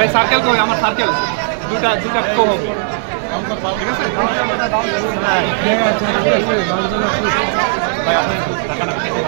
এই সার্কেল কই আমার সার্কেল দুটা কো হবে ঠিক আছে ভাই আপনি টাকাটা কেটে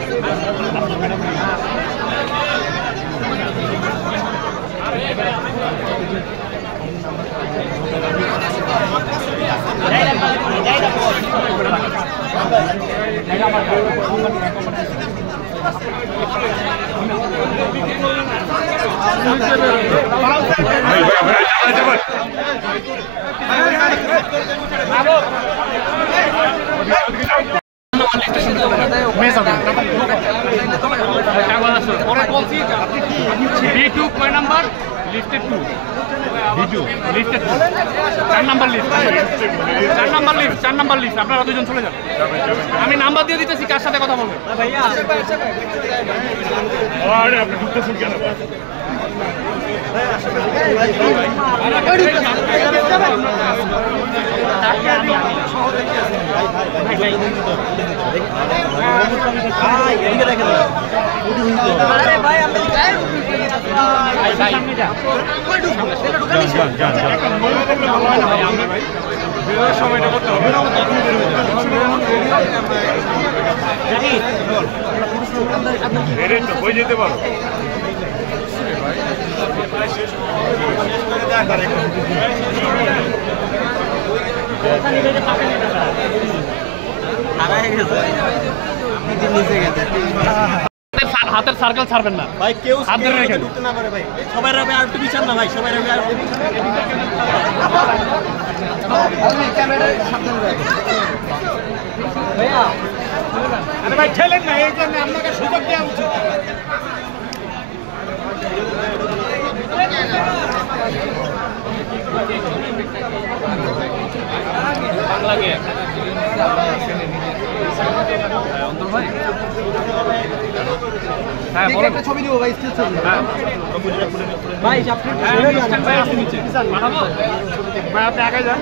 B2 কয় number listed 2 B2 listed 2 4 number list আপনারা দুজন চলে যান আমি নাম্বার দিয়ে দিতেছি কার সাথে কথা বলবেন ভাইয়া আরে আপনি ঢুকতেছেন কেন সময়টা করতে হবে বই যেতে পারো হাতের সার্কেল ছাড়বেন না ভাই কেউ হাত ধরে রেখে ঢুকতে না পারে ভাই সবাই রাবে আর একটু বিচার না ভাই সবাই রাবে আর একটু বিচার আপনি ক্যামেরায় সাবধানে রাখুন ভাইয়া আরে ভাই ঠেলেন না এই জন্য আপনাকে সুযোগ দেওয়া উচিত বাংলা কে অন্তর ভাই হ্যাঁ বলেন একটা ছবি দিব ভাই স্টিল ছবি হ্যাঁ ভাই আপনি ভাই আপনি নিচে পাঠাবো ভাই আপনি আগে যান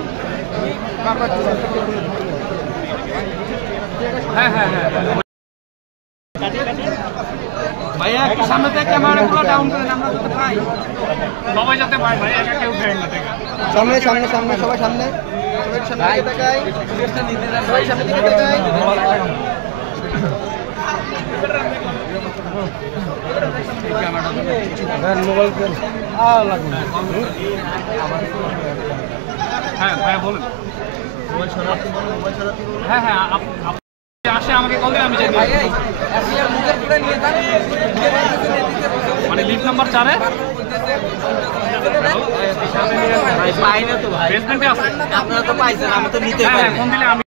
হ্যাঁ হ্যাঁ হ্যাঁ ভাইয়া একটু সামনে থেকে ক্যামেরাগুলো ডাউন করেন আমরা যাতে পাই সবাই যাতে পাই ভাই একা কেউ ফেরেন না দেখেন সামনে সামনে সামনে সবাই সামনে সবাই সামনে দিকে তাকাই ভিডিওটা নিতে দেন সবাই সামনে দিকে তাকাই ক্যামেরাটা মোবাইল ফোন লাগবে হ্যাঁ ভাই বলেন মোবাইল সরাতে বলেন মোবাইল সরাতে হ্যাঁ হ্যাঁ আসে আমাকে কল দেন আমি যাই ভাই এসিআর মুখের পুরো নিয়ে যান মানে লিফট নাম্বার 4 এ ভাই পাই না তো ভাই বেসমেন্টে আছে আপনারা তো পাইছেন আমি তো নিতে পারি ফোন দিলে আমি